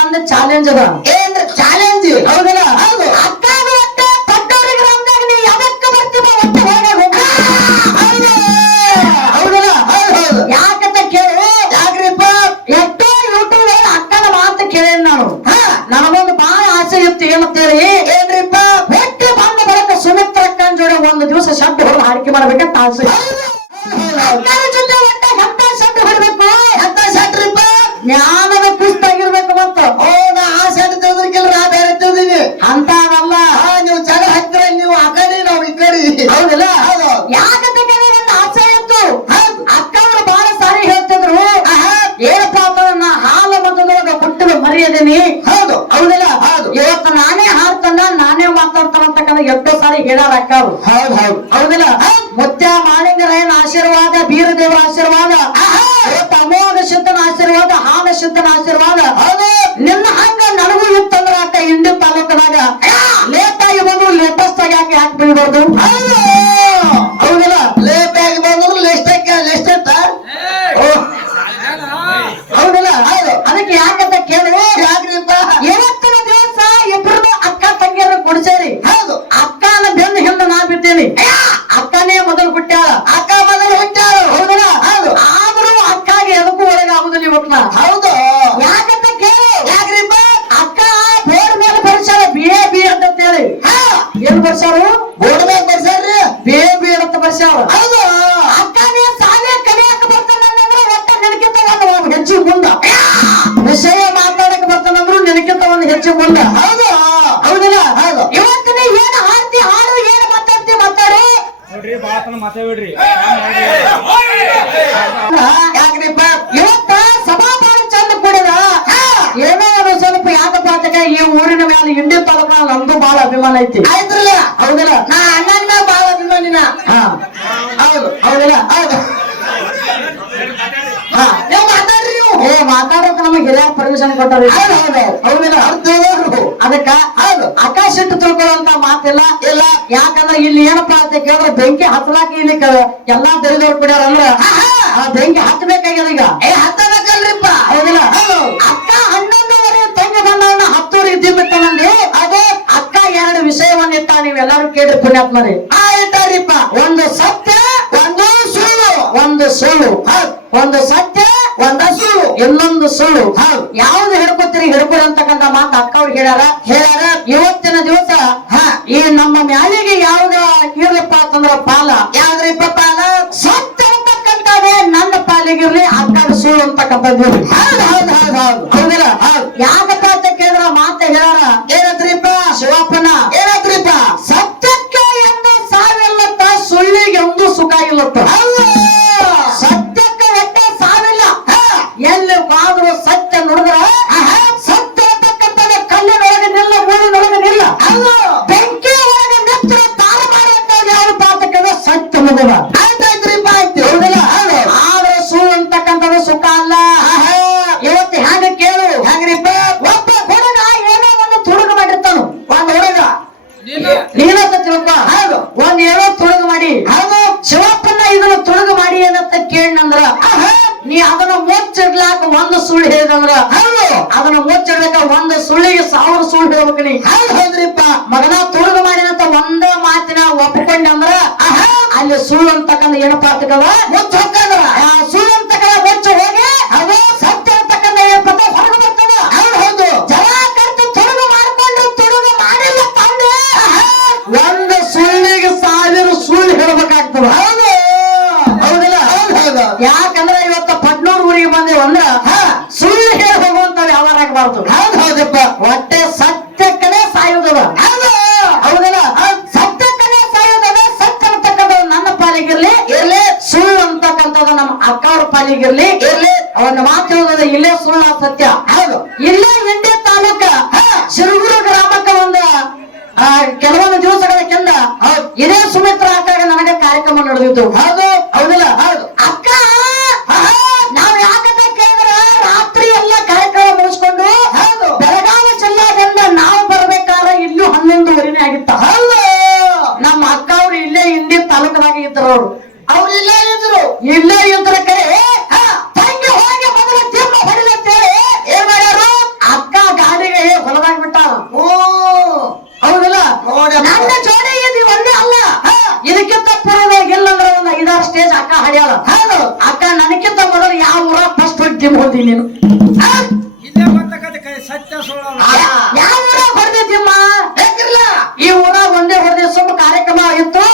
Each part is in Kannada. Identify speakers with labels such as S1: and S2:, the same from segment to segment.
S1: ನಂದು ಚಾಲೆಂಜ್ ಅದ.
S2: ಏನ್ರ ಚಾಲೆಂಜ್
S1: ಹೌದಲ್ಲ?
S2: ಹೌದು.
S1: ಒಟ್ಟ ಯಾವಕ್ಕ ಬರ್ತೀವ ಒಟ್ಟ ಹೊರಗೆ
S2: ಹೌದು.
S1: ಹೌದಿಲ್ಲ?
S2: ಹೌದು ಹೌದು.
S1: ಯಾಕಂತ ಕೇಳು
S2: ಯಾಕ್ರಿಪ್ಪ?
S1: ಎಷ್ಟೋ ಯೂಟ್ಯೂಬ್ ಅಕ್ಕನ ಮಾತು ಕೇಳೇನ್ ನಾನು.
S2: ಹಾ.
S1: ನನಗೊಂದು ಬಹಳ ಆಸೆ ಇತ್ತು ಏನಂತೇಳಿ
S2: ಏನ್ರಿಪ್ಪ?
S1: ಬೆಟ್ಟ ಬಂದ ಬಳಿಕ ಸುಮಿತ್ರ ಅಕ್ಕನ ಜೋಡಿ ಒಂದು ದಿವಸ ಶಬ್ದ ಹೊಡೆದು ಹಾಡಿಕೆ ಮಾಡ್ಬೇಕಂತ ಆಸೆ. ಜೊತೆ ಒಟ್ಟ ಹತ್ತ ಶಬ್ದ ಹೊಡಬೇಕು.
S2: ಹತ್ತ ಸಟ್ರಿಪ್ಪ
S1: ಜ್ಞಾನದ ಪುಸ್ತಗಿರ್ಬೇಕು ಮತ್ತು
S2: ಓ ನಾ ಆ ಸೆಟ್ ತೆಗೆದ್ರಿಗಿಲ್ಲ ನಾ ಬೇರೆ ತೆಗ್ದೀನಿ
S1: ಅಂತವಲ್ಲ
S2: ಹಾ ನೀವು ಜನ ಹತ್ತಿರ ನೀವು ಆ ಕಡೆ ನಾವು ಈ ಕಡೆ
S1: ಹೌದಿಲ್ಲ
S2: ಹೌದು
S1: ಯಾಕಂತ ಕೇಳಿದ್ರೆ ನನ್ನ ಆಸೆ ಇತ್ತು
S2: ಹೌದು
S1: ಅಕ್ಕವರು ಬಹಳ ಸಾರಿ ಹೇಳ್ತಿದ್ರು
S2: ಆಹಾ.
S1: ಏನಪ್ಪ ಅಂತಂದ್ರೆ ನಾ ಹಾಲು ಮತದೊಳಗ ಹುಟ್ಟಿದ ಮರಿಯದೀನಿ
S2: ಹೌದು
S1: ಹೌದಿಲ್ಲ
S2: ಹೌದು.
S1: ಇವತ್ತು ನಾನೇ ಹಾಡ್ತಂದ ನಾನೇ ಮಾತಾಡ್ತಾನಂತಕ್ಕಂಥ ಎಷ್ಟೋ ಸಾರಿ ಹೇಳಾರ ಅಕ್ಕವ್ರು
S2: ಹೌದು ಹೌದು
S1: ಹೌದಿಲ್ಲ ಮುತ್ಯ ಮಾಳಿಂಗರಾಯನ ಆಶೀರ್ವಾದ? ಬೀರದೇವರ ಆಶೀರ್ವಾದ? ಅಮೋಘ ಸಿದ್ಧನ ಆಶೀರ್ವಾದ ಹಾಲ ಸಿದ್ಧನ ಆಶೀರ್ವಾದ? ನಿನ್ನ ಹಂಗ ನನಗೂ ಇತ್ತಂದ್ರ ಅಕ್ಕ ಇಂಡಿ ತಾಲೂಕಿನಾಗ. ಲೇಟಾಗಿ ಬಂದು ಲೇಟೆಸ್ಟ್ ಆಗಿ ಯಾಕೆ ಯಾಕೆ ಬೀಳ್ಬಾರ್ದು ಮುಂದ
S2: ಹೌದು
S1: ಹೌದಿಲ್ಲ
S2: ಹೌದು.
S1: ಇವತ್ತು ನೀ ಏನ್ ಹಾಡ್ತಿ ಹಾಡು ಏನ್ ಮಾತಾಡ್ತಿ ಮಾತಾಡು
S3: ನೋಡ್ರಿ ಬಾಳತನ ಮಾತಾಡ್ಬಿಡ್ರಿ
S2: ಯಾಕ್ರಿಪ್ಪ
S1: ಇವತ್ತ ಸಮಾಧಾನ ಬಾಳ ಚಂದ ಕೂಡಿದ ಏನೋ ಸ್ವಲ್ಪ ಯಾಕಪ್ಪ ಅಂತಕ ಈ ಊರಿನ ಮೇಲೆ ಇಂಡಿ ತಾಲೂಕ ನಮ್ದು ಬಹಳ ಅಭಿಮಾನ ಐತಿ
S2: ಆಯ್ತ್ರಲ್ಲ
S1: ಹೌದಿಲ್ಲ
S2: ನಾ ಅಣ್ಣನ ಮೇಲೆ ಬಾಳ ಅಭಿಮಾನಿನ
S1: ಹಾ
S2: ಹೌದು
S1: ಹೌದಲ್ಲ
S2: ಹೌದು
S1: ಹಾ
S2: ನೀವು ಮಾತಾಡ್ರಿ ನೀವು
S1: ಏ ಮಾತಾಡೋಕೆ ನಮಗೆ ಹಿರಿಯರ್ ಪರ್ಮಿಷನ್ ಕೊಟ್ಟಾರ
S2: ಹೌದು ಹೌದು
S1: ಹೌದಿಲ್ಲ
S2: ಅರ್ಧದವ್ರು
S1: ಅದಕ್ಕ
S2: ಹೌದು.
S1: ಆಕಾಶ ಇಟ್ಟು ತಿಳ್ಕೊಳ್ಳುವಂತ ಮಾತಿಲ್ಲ.
S2: ಇಲ್ಲ.
S1: ಯಾಕಂದ್ರೆ ಇಲ್ಲಿ ಏನಪ್ಪಾ ಅಂತ ಕೇಳಿದ್ರೆ ಬೆಂಕಿ ಹತ್ತಲಾಕ ಇಲ್ಲಿ ಎಲ್ಲಾ ದರಿದವ್ರು ಕುಡಿಯಾರ ಅಂದ್ರೆ ಆ ಬೆಂಕಿ ಹತ್ತಬೇಕಾಗ್ಯದ ಈಗ?
S2: ಏ ಹತ್ತಬೇಕಲ್ರಿಪ್ಪ.
S1: ಹೌದಿಲ್ಲ?
S2: ಹೌದು.
S1: ಅಕ್ಕ ಹನ್ನೊಂದುವರೆ ತಂಗಿ ಬಂದವನ್ನ ಹತ್ತೂರು ಇದ್ದಿ ಬಿಟ್ಟ ಅದೇ. ಅಕ್ಕ ಎರಡು ವಿಷಯವನ್ನ ಇಟ್ಟ ನೀವೆಲ್ಲರೂ ಕೇಳಿ ಪುಣ್ಯಾತ್ಮರಿ.
S2: ಆ ಇಟ್ಟಾರಿಪ್ಪ.
S1: ಒಂದು ಸತ್ಯ
S2: ಒಂದು ಸುಳ್ಳು.
S1: ಒಂದು ಸುಳ್ಳು. ಒಂದು ಸತ್ಯ
S2: ಒಂದ ಸುಳ್ಳು
S1: ಇನ್ನೊಂದು ಸುಳ್ಳು.
S2: ಹೌದು.
S1: ಯಾವ್ದು ಹಿಡ್ಕೊತೀರಿ ಹಿಡ್ಕೊಡಿ ಅಂತಕ್ಕಂತ ಮಾತು ಅಕ್ಕ ಅವ್ರು ಹೇಳ್ಯಾರ.
S2: ಹೇಳ್ಯಾರ.
S1: ಇವತ್ತಿನ ದಿವಸ
S2: ಹಾ.
S1: ಈ ನಮ್ಮ ಮ್ಯಾಲಿಗೆ ಯಾವ್ದ ಇರ್ಲಪ್ಪ ಅಂತಂದ್ರ ಪಾಲ.
S2: ಯಾವ್ದ್ರಿಪ್ಪ ಪಾಲ?
S1: ಸತ್ಯ ಅಂತಕ್ಕಂಥದ್ದೇ ನನ್ನ ಪಾಲಿಗಿರ್ಲಿ ಅಕ್ಕನ ಸುಳ್ಳು ಅಂತಕ್ಕಂಥದ್ದು.
S2: ಹೌದು ಹೌದು ಹೌದು ಹೌದು.
S1: ಹೌದಿಲ್ಲ?
S2: ಹೌದು.
S1: ಯಾಕಪ್ಪ ಅಂತ ಕೇಳಿದ್ರ ಮಾತ ಹೇಳ್ಯಾರ?
S2: ಏನಂತ್ರಿಪ್ಪ?
S1: ಶಿವಪ್ಪನ.
S2: ಏನಂತ್ರಿಪ್ಪ?
S1: ಸತ್ಯಕ್ಕೆ ಎಂದು ಸಾವಿಲ್ಲತ್ತ ಸುಳ್ಳಿಗೆ ಎಂದು ಸುಖ ಇಲ್ಲತ್ತ.
S2: ಹೌದು.
S1: ಕೇಳಿನಂದ್ರ ನೀ ಅದನ್ನ ಮುಚ್ಚಿಡ್ಲಾಕ ಒಂದು ಸುಳ್ಳು ಹೇಳಿದಂದ್ರ
S2: ಹೌದು
S1: ಅದನ್ನ ಮುಚ್ಚಿಡ್ಲಾಕ ಒಂದು ಸುಳ್ಳಿಗೆ ಸಾವಿರ ಸುಳ್ಳು ಹೇಳ್ಬೇಕು ನೀ.
S2: ಹೌದು ಹೌದ್ರಿಪ್ಪ
S1: ಮಗನ ತುಳಿದು ಮಾಡಿದಂತ ಒಂದ ಮಾತಿನ ಒಪ್ಕೊಂಡಂದ್ರ ಅಲ್ಲಿ ಸುಳ್ಳು ಅಂತಕ್ಕಂಥ ಏನಪ್ಪ ಅಂತಕ್ಕಲ್ಲ
S2: ಮುಚ್ಚ ಹೋಗ್ತದ
S1: ಸುಳ್ಳು ಅಂತಕ್ಕಲ್ಲ ಮುಚ್ಚ ಹೋಗಿ ಅದು ಪಾಲಿಗಿರ್ಲಿ
S2: ಇರ್ಲಿ.
S1: ಅವನ ಮಾತು ಹೇಳೋದು ಇಲ್ಲೇ ಸುಳ್ಳ ಸತ್ಯ.
S2: ಹೌದು.
S1: ಇಲ್ಲೇ ಇಂಡಿ ತಾಲೂಕ ಶಿರಗುರು ಗ್ರಾಮಕ್ಕೆ ಒಂದು ಕೆಲವೊಂದು ದಿವಸಗಳ ಕೆಂದ ಇದೇ ಸುಮಿತ್ರ ಅಕ್ಕಾಗ ನನಗೆ ಕಾರ್ಯಕ್ರಮ ನಡೆದಿತ್ತು.
S2: ಹೌದು.
S1: ಹೌದಿಲ್ಲ?
S2: ಹೌದು.
S1: ಅಕ್ಕ! ನಾವ್ ಯಾಕಂತ ಕೇಳಿದ್ರ ರಾತ್ರಿ ಎಲ್ಲ ಕಾರ್ಯಕ್ರಮ ಮುಗಿಸ್ಕೊಂಡು
S2: ಹೌದು.
S1: ಬೆಳಗಾವಿ ಜಿಲ್ಲಾದಿಂದ ನಾವು ಬರ್ಬೇಕಾದ್ರೆ ಇಲ್ಲೂ ಹನ್ನೊಂದುವರೆನೇ ಆಗಿತ್ತ.
S2: ಹೌದು.
S1: ನಮ್ಮ ಅಕ್ಕ ಅವ್ರು ಇಲ್ಲೇ ಇಂಡಿ ತಾಲೂಕದಾಗ ಇದ್ರು ಅವ್ರು.
S2: ಅವ್ರು ಇಲ್ಲೇ ಇದ್ರು.
S1: ಇಲ್ಲೇ ಇದ್ರ ಕಡೆ ಅಕ್ಕ ಹಡಿಯಾಳ
S2: ಹೌದು
S1: ಅಕ್ಕ ನನಗಿಂತ ಮೊದಲು ಯಾವ ಊರ ಫಸ್ಟ್ ಜಿಮ್ ಹೋದಿ ನೀನು?
S3: ಇಲ್ಲೇ ಬರ್ತಕ್ಕಂಥ ಕೈ ಸತ್ಯ ಸುಳ್ಳು
S1: ಯಾವ ಊರ ಹೊಡೆದಿದ್ದಮ್ಮ
S2: ಬೇಕಿರ್ಲ
S1: ಈ ಊರ ಒಂದೇ ಹೊಡೆದ ಸ್ವಲ್ಪ ಕಾರ್ಯಕ್ರಮ ಇತ್ತು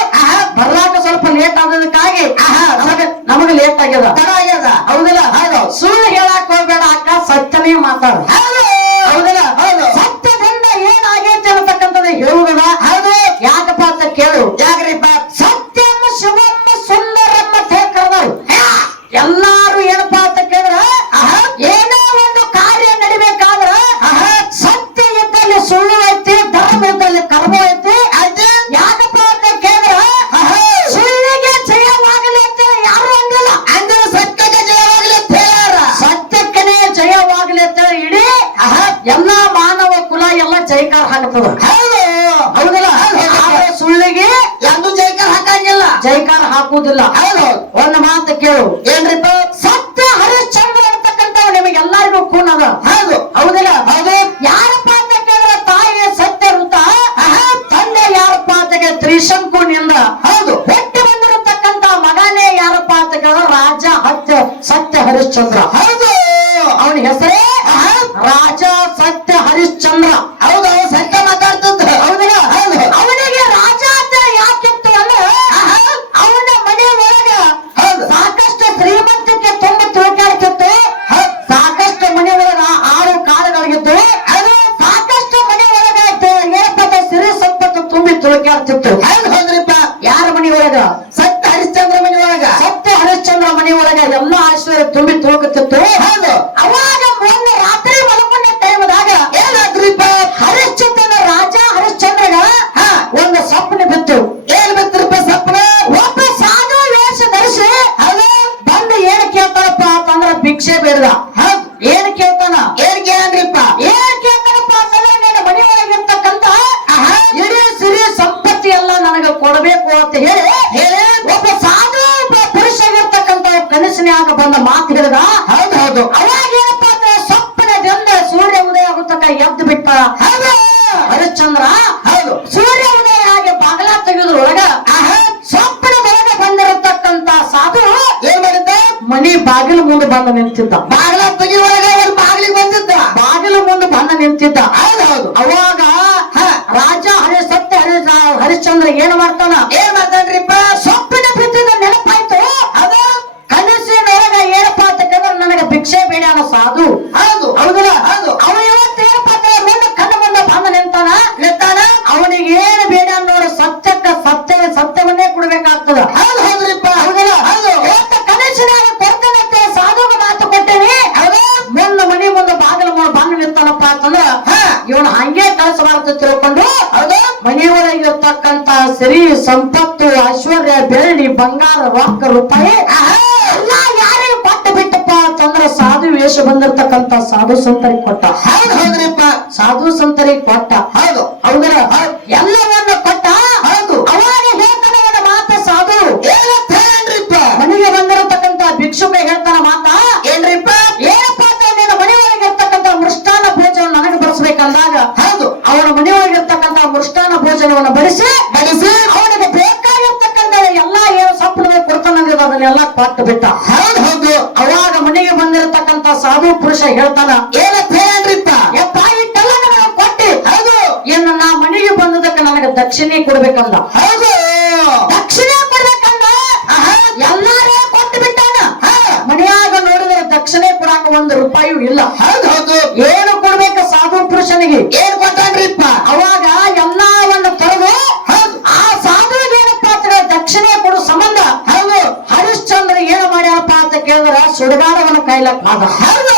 S1: ಬರ್ಲಾಕ ಸ್ವಲ್ಪ ಲೇಟ್ ಆದದಕ್ಕಾಗಿ ಆಹಾ, ನಮಗೆ ನಮಗ ಲೇಟ್ ಆಗ್ಯದ.
S2: ತಡ ಆಗ್ಯದ.
S1: ಹೌದಿಲ್ಲ?
S2: ಹೌದು.
S1: ಸುಳ್ಳು ಹೇಳಕ್ ಹೋಗ್ಬೇಡ ಅಕ್ಕ ಸತ್ಯನೇ ಮಾತಾಡ. ನಿಮಗೆಲ್ಲರಿಗೂ ಕೂನದ
S2: ಹೌದು.
S1: ಹೌದಲ್ಲ ಹೌದು ಯಾರಪ್ಪ ಹರಿಶ್ಚಂದ್ರ
S2: ಹೌದು.
S1: ಸೂರ್ಯ ಉದಯ ಆಗಿ ಬಾಗಲ ತೆಗೆದ್ರೊಳಗ ಸ್ವಪ್ನದೊಳಗೆ ಬಂದಿರತಕ್ಕಂತ ಸಾಧು
S2: ಏನ್ ಮಾಡಿದ್ದ?
S1: ಮನಿ ಬಾಗಿಲು ಮುಂದೆ ಬಂದು ನಿಂತಿದ್ದ.
S2: ಬಾಗಿಲ ತೆಗಿ ಒಳಗ ಏನ್ ಬಾಗಿಲಿಗೆ ಬಂದಿದ್ದ.
S1: ಬಾಗಿಲು ಮುಂದೆ ಬಂದು ನಿಂತಿದ್ದ.
S2: ಹೌದು ಹೌದು.
S1: ಅವಾಗ ಹ, ರಾಜ ಹರಿ ಸತ್ಯ ಹರಿ ಹರಿಶ್ಚಂದ್ರ ಏನ್ ಮಾಡ್ತಾನ?
S2: ಏನ್ ಮಾತಾಡ್ರಿಪ್ಪ
S1: ರೊಕ್ಕ ರೂಪಾಯಿ ನಾ ಯಾರಿಗೆ ಕೊಟ್ಟು ಬಿಟ್ಟಪ್ಪ ಅಂತಂದ್ರ ಸಾಧು ವೇಷ ಬಂದಿರ್ತಕ್ಕಂತ ಸಾಧು ಸಂತರಿಗೆ ಕೊಟ್ಟ.
S2: ಹೌದು ಹೌದ್ರಿಪ್ಪ.
S1: ಸಾಧು ಸಂತರಿಗೆ ಕೊಟ್ಟ.
S2: ಹೌದು
S1: ಹೌದರ ಎಲ್ಲವನ್ನ ಕೊಟ್ಟ
S2: ಹೌದು
S1: ಅವಾಗ ಹೇಳ್ತಾನೆ ಒಂದು ಮಾತು ಸಾಧು
S2: ಏನಂತ ಹೇಳ್ರಿಪ್ಪ
S1: ಮನೆಗೆ ಬಂದಿರತಕ್ಕಂತ ಭಿಕ್ಷುಕ ಹೇಳ್ತಾನ ಮಾತ
S2: ಏನ್ರಿಪ್ಪ
S1: ಏನಪ್ಪ ಅಂತ ನಿನ್ನ ಮನೆಯೊಳಗಿರ್ತಕ್ಕಂತ ಮೃಷ್ಟಾನ ಭೋಜನ ನನಗೆ ಬಡಿಸ್ಬೇಕಂದಾಗ
S2: ಹೌದು
S1: ಅವನ ಮನೆಯೊಳಗಿರ್ತಕ್ಕಂತ ಮೃಷ್ಟಾನ ಭೋಜನವನ್ನು ಬಡಿಸಿ
S2: ಬಡಿಸಿ
S1: ಅವನಿಗೆ ಬೇಕಾಗಿರ್ತಕ್ಕಂತ ಎಲ್ಲಾ ಏನು ಸಪ್ಪನ ಕೊಡ್ತಾನಂದಿದ ಅದನ್ನೆಲ್ಲ ಕೊಟ್ಟು ಬಿಟ್ಟ.
S2: ಹೌದು ಹೌದು
S1: ಅವಾಗ ಮನೆಗೆ ಬಂದಿರತಕ್ಕಂತ ಸಾಧು ಪುರುಷ ಹೇಳ್ತಾನ
S2: ಏನಂತ
S1: ನನಗೆ ಕೊಟ್ಟಿ.
S2: ಹೌದು.
S1: ಇನ್ನು ನಾ ಮನೆಗೆ ಬಂದದಕ್ಕೆ ನನಗೆ ದಕ್ಷಿಣೆ ಕೊಡ್ಬೇಕಂದ?
S2: ಹೌದು.
S1: ದಕ್ಷಿಣೆ ಕೊಡ್ಬೇಕಂದ? ಎಲ್ಲಾರೇ ಕೊಟ್ಟು ಬಿಟ್ಟಾನ? ಮನೆಯಾಗ ನೋಡಿದ್ರೆ ದಕ್ಷಿಣೆ ಕೊಡಾಕ ಒಂದು ರೂಪಾಯಿ ಇಲ್ಲ.
S2: ಹೌದು ಹೌದು.
S1: ಏನು ಕೊಡ್ಬೇಕು ಸಾಧು ಪುರುಷನಿಗೆ?
S2: ಏನ್ ಕೊಟ್ಟಾನ್ರಿಪ್ಪ?
S1: ಅವಾಗ ಎಲ್ಲವನ್ನ ತೊರೆದು ಆ ಸಾಧು ಏನಪ್ಪಾ ಅಂತ ಹೇಳಿದ್ರೆ ದಕ್ಷಿಣೆ ಕೊಡು ಸಂಬಂಧ
S2: ಹೌದು
S1: ಹರಿಶ್ಚಂದ್ರ ಏನು ಮಾಡ್ಯಾರಪ್ಪ ಅಂತ ಕೇಳಿದ್ರ ಸುಡುಗಾಡವನ್ನ ಕಾಯ್ಲಕ್ ಮಾಗ
S2: ಹೌದು.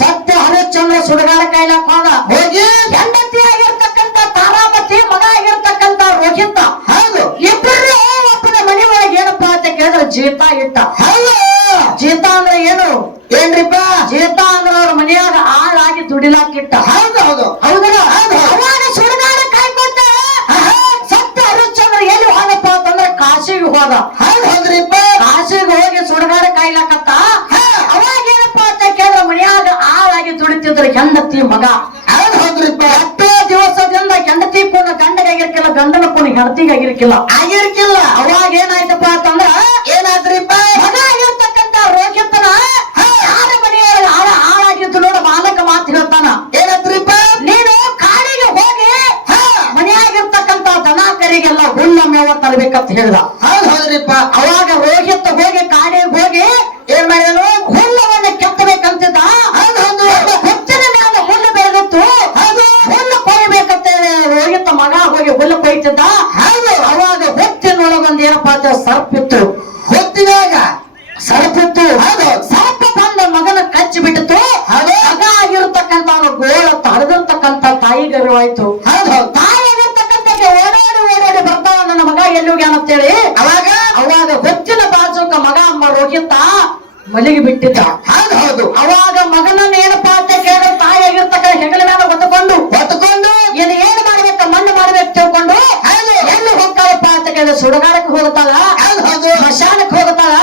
S1: ಸತ್ಯ ಹರಿಶ್ಚಂದ್ರ ಸುಡಗಾಡ ಕಾಯ್ಲಕ್ ಮಾಗ
S2: ಹೋಗಿ.
S1: ಹೆಂಡತಿ ಆಗಿರ್ತಕ್ಕಂತ ತಾರಾಮತಿ ಮಗ ಆಗಿರ್ತಕ್ಕಂತ ರೋಹಿತ.
S2: ಹೌದು.
S1: ಇಬ್ಬರು ಒಬ್ಬನ ಮನೆ ಒಳಗೆ ಏನಪ್ಪಾ ಅಂತ ಕೇಳಿದ್ರೆ ಜೀತ ಇಟ್ಟ.
S2: ಹೌದು.
S1: ಜೀತ ಅಂದ್ರೆ ಏನು?
S2: ಏನ್ರಿಪ್ಪ?
S1: ಜೀತ ಅಂದ್ರೆ ಅವ್ರ ಮನೆಯಾಗ ಆಳಾಗಿ ದುಡಿಲಾಕಿಟ್ಟ.
S2: ಹೌದು ಹೌದು.
S1: ಹೌದಲ್ಲ?
S2: ಹೌದು.
S1: ಅವಾಗ ಸುಡಗಾಡ ಕಾಯ್ಕೊಂಡ ಸತ್ಯ ಹರಿಶ್ಚಂದ್ರ ಎಲ್ಲಿ ಹೋದಪ್ಪ ಅಂತಂದ್ರೆ ಕಾಶಿಗೆ ಹೋದ. ಹೆಂಡತಿದ್ರ ಮಗ.
S2: ಹೌದ್ರಿಪ್ಪ
S1: ಹತ್ತೇ ದಿವಸದಿಂದ ಹೆಂಡತಿ ಕೂಡ ಗಂಡಗಾಗಿರ್ಕಿಲ್ಲ ಗಂಡನ ಕೂಡ ಹೆಂಡತಿಗಾಗಿರ್ಕಿಲ್ಲ.
S2: ಆಗಿರ್ಕಿಲ್ಲ.
S1: ಅವಾಗ ಏನಾಯ್ತಪ್ಪ ಅಂತಂದ್ರ
S2: ಏನಾದ್ರಿಪ್ಪ?
S1: ಮಗ ಆಗಿರ್ತಕ್ಕಂತ ರೋಗಿತನ
S2: ಯಾರ ಮನೆಯ
S1: ಹಾಳ ಹಾಳಾಗಿದ್ದು ನೋಡ ಬಾಲಕ ಮಾತು ಹೇಳ್ತಾನ. ಏನಾದ್ರಿಪ್ಪ? ನೀನು ಕಾಡಿಗೆ ಹೋಗಿ
S2: ಮನೆಯಾಗಿರ್ತಕ್ಕಂತ
S1: ದನ ಕರಿಗೆಲ್ಲ ಹುಲ್ಲ ಮೇವ ತರಬೇಕಂತ ಹೇಳ್ದ. ಮಲಿಗೆ ಬಿಟ್ಟಿದ್ದ.
S2: ಹೌದ್ ಹೌದು.
S1: ಅವಾಗ ಮಗನ ಏನಪ್ಪಾ ಅಂತ ಕೇಳ ತಾಯಿ ಆಗಿರ್ತಕ್ಕ ಹೆಗಲ ಮೇಲೆ ಹೊತ್ತಕೊಂಡು
S2: ಹೊತ್ತುಕೊಂಡು
S1: ಇದು ಏನು ಮಾಡ್ಬೇಕ ಮಣ್ಣು ಮಾಡ್ಬೇಕು ತಿಳ್ಕೊಂಡು
S2: ಹೌದು.
S1: ಎಲ್ಲಿ ಹೋಗ್ತಾಳಪ್ಪ ಅಂತ ಕೇಳಿದ್ರೆ ಸುಡಗಾಡಕ್ಕೆ ಹೋಗ್ತಾಳ
S2: ಹೌದ್ ಹೌದು.
S1: ಸ್ಮಶಾನಕ್ಕೆ ಹೋಗ್ತಾಳ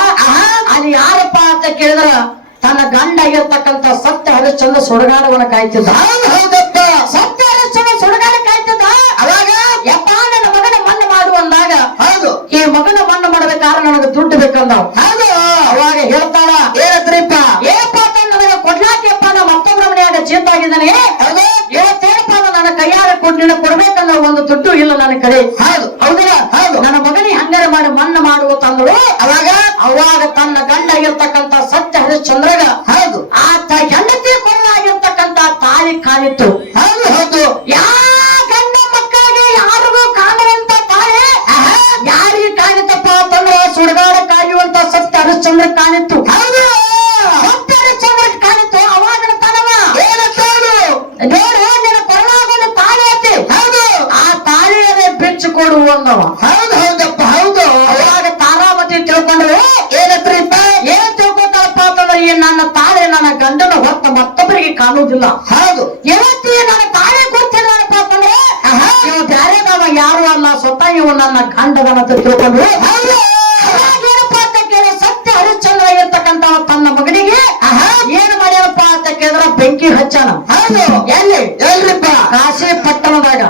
S1: ಅಲ್ಲಿ ಯಾರಪ್ಪ ಅಂತ ಕೇಳಿದ್ರ ತನ್ನ ಗಂಡ ಆಗಿರ್ತಕ್ಕಂತ ಸತ್ಯ ಹರಿಶ್ಚಂದ್ರ ಸುಡಗಾಡವನ್ನ ಕಾಯ್ತಿದ್ದ.
S2: ಹೌದ್ ಹೌದಪ್ಪ.
S1: ಸತ್ಯ ಹರಿಶ್ಚಂದ್ರ ಸುಡಗಾಡ ಕಾಯ್ತಿದ್ದ?
S2: ಅವಾಗ?
S1: ಯಪ್ಪ ನನ್ನ ಮಗನ ಮಣ್ಣು ಮಾಡು ಅಂದಾಗ
S2: ಹೌದು.
S1: ಈ ಮಗನ ಮಣ್ಣು ಮಾಡ್ಬೇಕಾದ್ರೆ ನನಗೆ ದುಡ್ಡು ಬೇಕಂದ
S2: ಹೌದು.
S1: ಅವಾಗ ಹೇಳ್ತಾಳ
S2: ಏನತ್ರಿಪ್ಪ
S1: ಏನಪ್ಪ ಅಂತ ನನಗೆ ಕೊಡ್ಲಾಕಿಯಪ್ಪ ನಾ ಮತ್ತೊಬ್ಬರ ಮನೆಯಾಗ ಅಂದ್ರೆ ನನ್ನ ಕೈಯಾರ ಕೊಟ್ಟು ನಿನಗೆ ಕೊಡ್ಬೇಕನ್ನೋ ಒಂದು ದುಡ್ಡು ಇಲ್ಲ ನನ್ನ ಕಡೆ.
S2: ಹೌದು
S1: ಹೌದಲ್ಲ
S2: ಹೌದು.
S1: ನನ್ನ ಮಗನಿ ಹಂಗಾರ ಮಾಡಿ ಮಣ್ಣ ಮಾಡುವ ತಂದಳು.
S2: ಅವಾಗ?
S1: ಅವಾಗ ತನ್ನ ಗಂಡ ಆಗಿರ್ತಕ್ಕಂತ ಸತ್ಯ ಹರಿಶ್ಚಂದ್ರಗ
S2: ಹೌದು.
S1: ಆತ ಹೆಂಡತಿ ಕೊಳ್ಳಾಗಿರ್ತಕ್ಕಂತ ತಾಯಿ ಕಾಲಿತ್ತು.
S2: ಹೌದು ಹೌದು.
S1: ಯಾ ಗಂಡ ಮಕ್ಕಳಿಗೆ ಯಾರಿಗೂ ಕಾಣುವಂತ ತಾಳಿ ಯಾರಿಗೆ ಕಾಣಿತಪ್ಪ ಅಂತಂದ್ರೆ ಸುಡಗಾಡ ಕಾಯುವಂತ ಸತ್ಯ ಹರಿಶ್ಚಂದ್ರ ಕಾಣಿತ್ತು
S2: ಹೌದು
S1: ಸತ್ಯ ಹರಿಶ್ಚಂದ್ರ ಕಾಣಿತ್ತು ಅವಾಗ ತನವ
S2: ಏನಂತಾಳು
S1: ನೋಡು ನಿನ್ನ ಕೊರಳಾಗೊಂದು ತಾಳಿ ಐತಿ
S2: ಹೌದು
S1: ಆ ತಾಳಿಯನ್ನೇ ಅಂದವ
S2: ಹೌದು ಹೌದಪ್ಪ ಹೌದು.
S1: ಅವಾಗ ತಾರಾವತಿ ತಿಳ್ಕೊಂಡು
S2: ಏನತ್ರಿಪ್ಪ
S1: ಏನ್ ತಿಳ್ಕೊತಾರಪ್ಪ ಅಂತಂದ್ರೆ ಈ ನನ್ನ ತಾಳೆ ನನ್ನ ಗಂಡನ ಹೊತ್ತ ಮತ್ತೊಬ್ಬರಿಗೆ ಕಾಣುವುದಿಲ್ಲ.
S2: ಹೌದು.
S1: ಇವತ್ತು ನನ್ನ ತಾಳೆ ಗೊತ್ತಿಲ್ಲಪ್ಪ ಅಂತಂದ್ರೆ ಇವ ಬ್ಯಾರೆದವ ಯಾರು ಅಲ್ಲ ಸ್ವತಃ ಇವ ನನ್ನ ಗಂಡದನ ಅಂತ ತಿಳ್ಕೊಂಡು
S2: ಹೌದು.
S1: ಅವಾಗ ಅಂತ ಕೇಳಿ ಸತ್ಯ ಹರಿಶ್ಚಂದ್ರ ಇರ್ತಕ್ಕಂತ ತನ್ನ ಮಗನಿಗೆ ಏನ್ ಮಾಡ್ಯಾರಪ್ಪ ಅಂತ ಕೇಳಿದ್ರ ಬೆಂಕಿ ಹಚ್ಚಾನ.
S2: ಹೌದು.
S1: ಎಲ್ಲಿ?
S2: ಎಲ್ರಿಪ್ಪ?
S1: ಕಾಶಿ ಪಟ್ಟಣದಾಗ.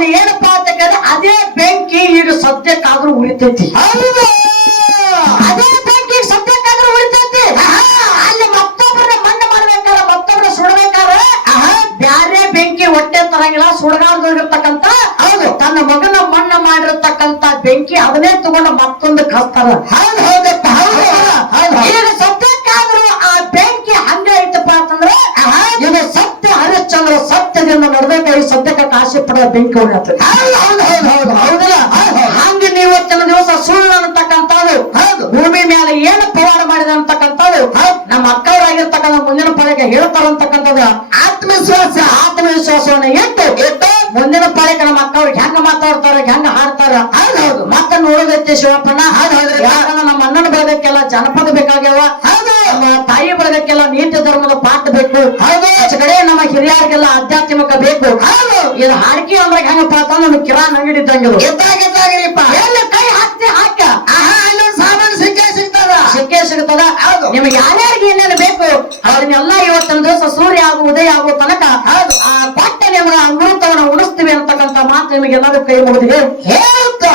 S1: ಅಲ್ಲಿ ಏನಪ್ಪಾ ಅಂತ ಕೇಳಿದ್ರೆ ಅದೇ ಬೆಂಕಿ ಈಗ ಸದ್ಯಕ್ಕಾದ್ರೂ ಉಳಿತೈತಿ.
S2: ಹೌದು.
S1: ಅದೇ ಬೆಂಕಿ ಸದ್ಯಕ್ಕಾದ್ರೂ ಉಳಿತೈತಿ. ಅಲ್ಲಿ ಮತ್ತೊಬ್ಬರ ಮಣ್ಣು ಮಾಡ್ಬೇಕಾರ ಮತ್ತೊಬ್ಬರ ಸುಡಬೇಕಾರ ಬ್ಯಾರೆ ಬೆಂಕಿ ಹೊಟ್ಟೆ ತರಂಗಿಲ್ಲ ಸುಡಗಾರ್ದಿರ್ತಕ್ಕಂತ ಹೌದು. ತನ್ನ ಮಗನ ಮಣ್ಣ ಮಾಡಿರ್ತಕ್ಕಂತ ಬೆಂಕಿ ಅದನ್ನೇ ತಗೊಂಡು ಮತ್ತೊಂದು ಕಸ್ತಾರ
S2: ಹೌದು ಹೌದಪ್ಪ ಹೌದು. ಹೌದು.
S1: ಈಗ ಸದ್ಯಕ್ಕಾದ್ರೂ ಆ ಬೆಂಕಿ ಹಂಗೆ ಐತಪ್ಪ ಅಂತಂದ್ರೆ ಇದು ಸತ್ಯ ಹರಿಶ್ಚಂದ್ರ ಸತ್ಯದಿಂದ ನಡೆದಕ್ಕೆ ಸದ್ಯಕ್ಕೆ ಪಡೆಯ ಬೆಂಕಿ ಹಂಗೆ
S2: ಹೌದು ಹೌದು ಹೌದು ಹೌದು
S1: ಹೌದಲ್ಲ? ಹಂಗ ನೀವು ಕೆಲ ದಿವಸ ಸುಳ್ಳು ಅನ್ನತಕ್ಕಂಥದ್ದು ಭೂಮಿ ಮೇಲೆ ಏನು ಪವಾಡ ಮಾಡಿದ ಅಂತಕ್ಕಂಥದ್ದು ನಮ್ಮ ಅಕ್ಕವರಾಗಿರ್ತಕ್ಕಂಥ ಮುಂದಿನ ಪಡೆಗೆ ಹೇಳ್ತಾರಂತಕ್ಕಂಥದ್ದು
S2: ಆತ್ಮವಿಶ್ವಾಸ.
S1: ಆತ್ಮವಿಶ್ವಾಸವನ್ನ ಇಟ್ಟು
S2: ಇಟ್ಟು.
S1: ಮುಂದಿನ ಪಡೆಗೆ ನಮ್ಮ ಅಕ್ಕವ್ರಿಗೆ ಹೆಂಗ ಮಾತಾಡ್ತಾರ ಹೆಂಗ ಹಾಡ್ತಾರ
S2: ಹೌದು ಹೌದು.
S1: ಮತ್ತೆ ನೋಡೋದೈತಿ ಶಿವಪ್ಪನ
S2: ಹೌದ್ರಿ.
S1: ನಮ್ಮ ಅಣ್ಣನ ಬೆಳೆದಕ್ಕೆಲ್ಲ ಜನಪದ ಬೇಕಾಗ್ಯಾವ. ತಾಯಿ ಬೆಳೆದಕ್ಕೆಲ್ಲ ನೀತಿ ಧರ್ಮದ ಪಾಠ ಬೇಕು.
S2: ಹೌದು.
S1: ಕಡೆ ನಮ್ಮ ಹಿರಿಯರಿಗೆಲ್ಲ ಆಧ್ಯಾತ್ಮಿಕ ಬೇಕು. ಇದು ಹಾಕಿ ಅಂದ್ರೆ ಹೆಂಗಪ್ಪ ಅಂತಂದ್ರೆ ಕಿರಾನ್ ಅಂಗಡಿ ಇದ್ದಂಗಿದು
S2: ಎದ್ದಾಗ ಎದ್ದಾಗ್ರಿಪ್ಪ
S1: ಎಲ್ಲಿ ಕೈ ಹಾಕ್ತಿ ಹಾಕ?
S2: ಆಹಾ ಅಲ್ಲೊಂದು ಸಾಮಾನು ಸಿಕ್ಕೇ ಸಿಗ್ತದ.
S1: ಸಿಕ್ಕೇ ಸಿಗ್ತದ.
S2: ಹೌದು.
S1: ನಿಮ್ಗೆ ಯಾರ್ಯಾರಿಗೆ ಏನೇನು ಬೇಕು ಅದನ್ನೆಲ್ಲ ಇವತ್ತಿನ ದಿವಸ ಸೂರ್ಯ ಆಗು ಉದಯ ಆಗೋ ತನಕ
S2: ಹೌದು.
S1: ಆ ಪಟ್ಟ ನಿಮ್ಗೆ ಅಮೃತವನ್ನು ಉಣಿಸ್ತೀವಿ ಅಂತಕ್ಕಂಥ ಮಾತು ನಿಮಗೆಲ್ಲರೂ ಕೈ ಮುಗಿದಿದೆ
S2: ಹೇಳ್ತಾ.